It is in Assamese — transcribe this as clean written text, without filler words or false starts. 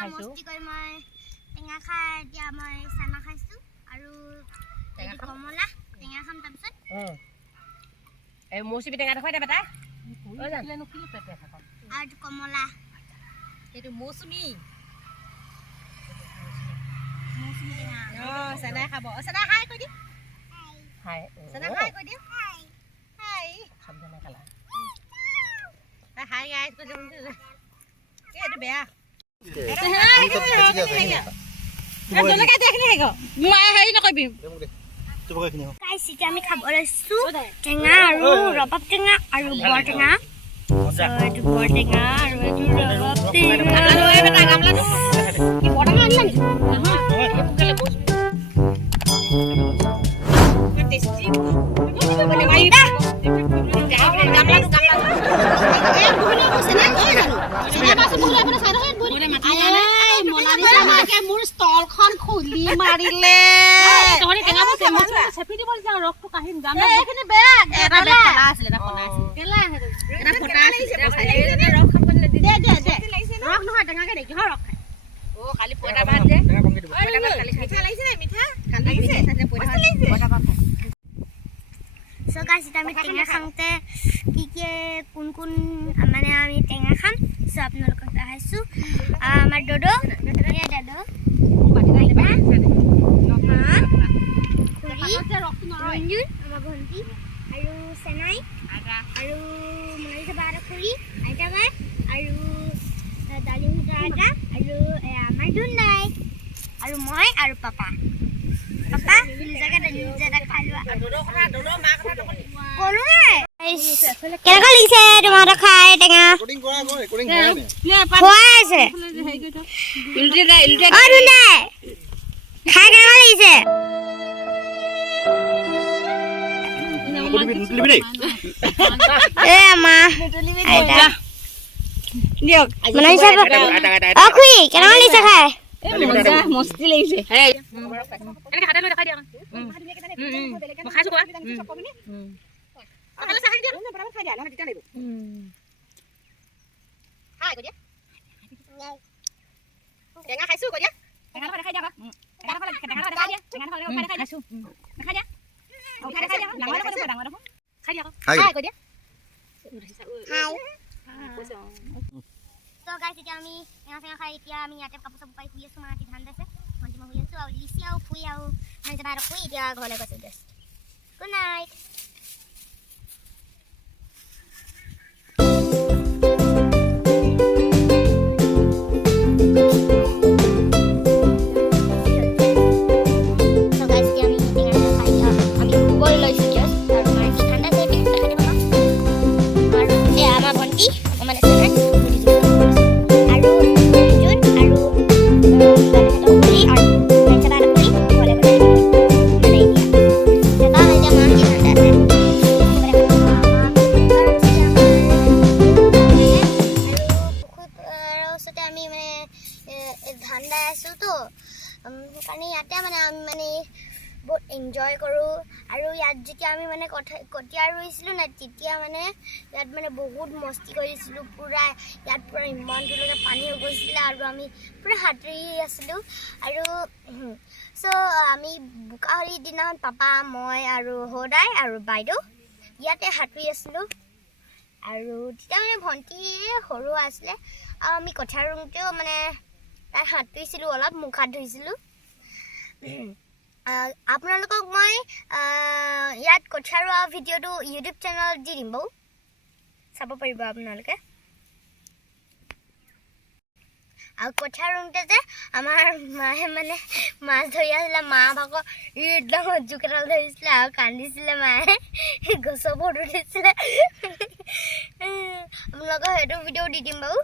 খাইছো মই টেঙা খাই এতিয়া মই চানা খাইছো আৰু কমলা টেঙা খাম তাৰপিছত এই মৌচুমী টেঙা দেখুৱাই দে বেটা আৰু কমলা এইটো মৌচুমী টেঙা চেনাই খাব চেনাই খাই কৈ দিম হাই চেনাই খাই কৈ দিম হাই সবজনে খালা হাই গাইছ কৈ দিম এইটো বেয়া আমি খাব লৈছো টেঙা আৰু ৰবাব টেঙা আৰু বৰ টেঙা এইটো বৰ টেঙা আৰু এইটো ৰবাব মোৰ ষ্টলখন খুলি মাৰিলে আমি টেঙা খাওঁতে কি কোন মানে আমি টেঙা খাম সব আপোনালোকক দেখাইছো আমাৰ দদো দাদো ৰঞ্জুন আমাৰ ভণ্টি আৰু চেনাই আৰু মনালিছা বা আৰু খুৰী আইতা বা আৰু ডালিম আইতা আৰু আমাৰ ধুনাই আৰু মই আৰু পাপা কেনেকুৱা লাগিছে তোমালোকৰ খাই টেঙা খোৱাই আছে খাই কেনেকুৱা লাগিছে কেনেকুৱা লাগিছে খাই মস্তি লাগিছে টেঙা খাইছো কৈ দিয়া আমি টেঙা খাই এতিয়া আমি ইয়াতে কাপোৰ চাপোৰ পাই শুই আছো মাটি ধান আছে ভণ্টি মই শুই আছো আৰু লিচি আৰু ফুই আৰু শুই এতিয়া ঘৰলৈ গৈছো গুড নাইট ধান দাই আছো তো সেইকাৰণে ইয়াতে মানে আমি মানে বহুত এনজয় কৰোঁ আৰু ইয়াত যেতিয়া আমি মানে কঠীয়া ৰুইছিলোঁ না তেতিয়া মানে ইয়াত মানে বহুত মস্তি কৰিছিলোঁ পূৰা ইয়াত পূৰা ইমান দূৰলৈকে পানী হৈ গৈছিলে আৰু আমি পূৰা সাঁতুৰি আছিলোঁ আৰু চ' আমি বোকাহৰি দিনাখন পাপা মই আৰু সদায় আৰু বাইদেউ ইয়াতে সাঁতুৰি আছিলোঁ আৰু তেতিয়া মানে ভণ্টি সৰু আছিলে আৰু আমি কঠীয়া ৰুওঁতেও মানে তাত সাঁতুৰিছিলোঁ অলপ মুখ হাত ধুইছিলোঁ আপোনালোকক মই ইয়াত কঠীয়া ৰোৱা ভিডিঅ'টো ইউটিউব চেনেলত দি দিম বাৰু চাব পাৰিব আপোনালোকে আৰু কঠীয়া ৰুওঁতে যে আমাৰ মায়ে মানে মাছ ধৰি আছিলে মা ভাগৰ একদম জোক এডাল ধৰিছিলে আৰু কান্দিছিলে মায়ে গছৰ ওপৰত উঠিছিলে আপোনালোকক সেইটো ভিডিঅ' দি দিম বাৰু